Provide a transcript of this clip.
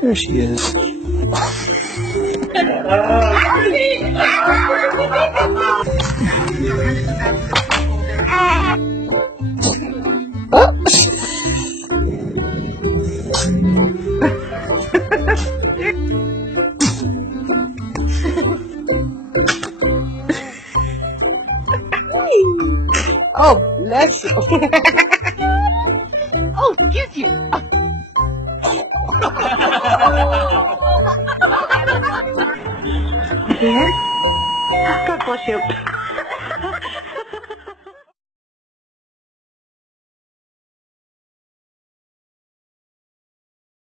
There she is. Oh, bless you. Oh, excuse you. Dear? God bless you.